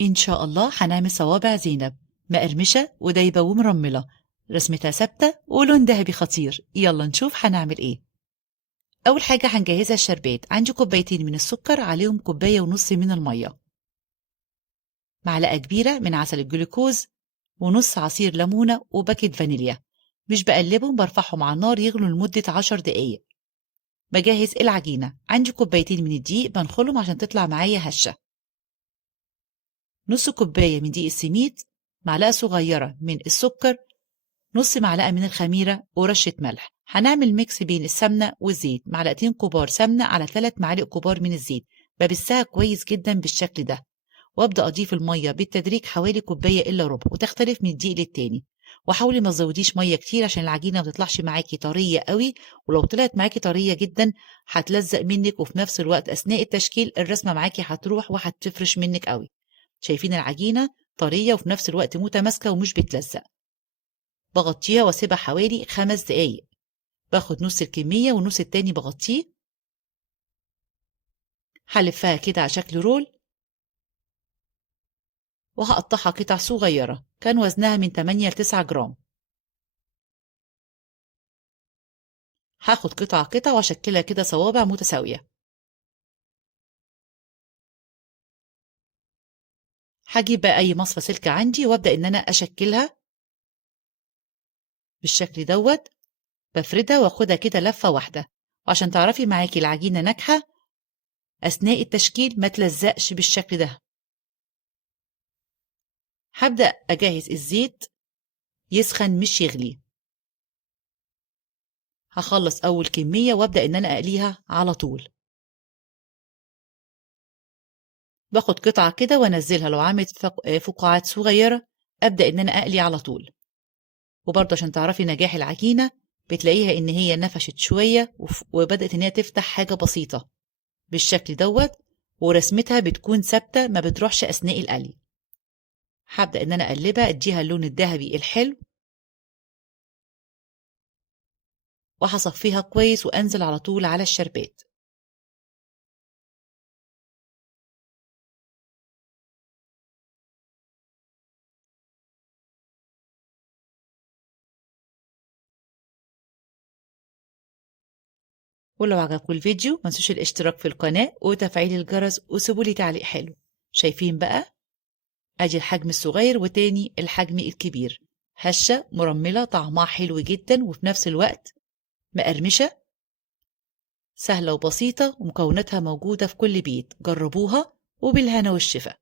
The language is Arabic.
إن شاء الله هنعمل صوابع زينب مقرمشة ودايبة ومرملة، رسمتها ثابتة ولون ذهبي خطير. يلا نشوف هنعمل إيه. أول حاجة هنجهزها الشربات. عندي كوبايتين من السكر، عليهم كوباية ونص من المية، معلقة كبيرة من عسل الجلوكوز، ونص عصير ليمونة وباكيت فانيليا. مش بقلبهم، برفعهم على النار يغلوا لمدة 10 دقايق. بجهز العجينة. عندي كوبايتين من الدقيق بنخلهم عشان تطلع معايا هشة، نص كوباية من دقيق السميد، معلقة صغيرة من السكر، نص معلقة من الخميرة ورشة ملح. هنعمل ميكس بين السمنة والزيت، معلقتين كبار سمنة على 3 معالق كبار من الزيت. ببسها كويس جدا بالشكل ده، وابدأ أضيف المية بالتدريج حوالي كوباية إلا ربع، وتختلف من دقيق للتاني. وحاولي ما تزوديش مية كتير عشان العجينة ما تطلعش معاكي طرية قوي، ولو طلعت معاكي طرية جدا هتلزق منك، وفي نفس الوقت أثناء التشكيل الرسمة معاكي هتروح وهتفرش منك قوي. شايفين العجينة طرية وفي نفس الوقت متماسكة ومش بتلزق. بغطيها واسيبها حوالي 5 دقايق. باخد نص الكمية والنص التاني بغطيه. هلفها كده على شكل رول، وهقطعها قطع صغيرة كان وزنها من 8 ل 9 جرام. هاخد قطعة قطعة واشكلها كده صوابع متساوية. هجيب بقى أي مصفى سلك عندي وابدأ إن أنا أشكلها بالشكل دوت. بفردها واخدها كده لفة واحدة، وعشان تعرفي معاكي العجينة ناجحة أثناء التشكيل ما تلزقش بالشكل ده. هبدأ أجهز الزيت يسخن مش يغلي. هخلص أول كمية وابدأ إن أنا أقليها على طول. باخد قطعة كده وانزلها، لو عملت فقاعات صغيرة أبدأ إن أنا أقلي على طول. وبرضه عشان تعرفي نجاح العجينة، بتلاقيها إن هي نفشت شوية وبدأت إن هي تفتح حاجة بسيطة بالشكل دوت، ورسمتها بتكون ثابتة ما بتروحش أثناء القلي. هبدأ إن أنا أقلبها أديها اللون الذهبي الحلو، وهصفيها كويس وأنزل على طول على الشربات. ولو عجبكم الفيديو ما تنسوش الاشتراك في القناة وتفعيل الجرس، وسيبولي تعليق حلو. شايفين بقى؟ ادي الحجم الصغير وتاني الحجم الكبير. هشة مرملة طعمها حلو جدا وفي نفس الوقت مقرمشة، سهلة وبسيطة، ومكوناتها موجودة في كل بيت. جربوها وبالهنا والشفا.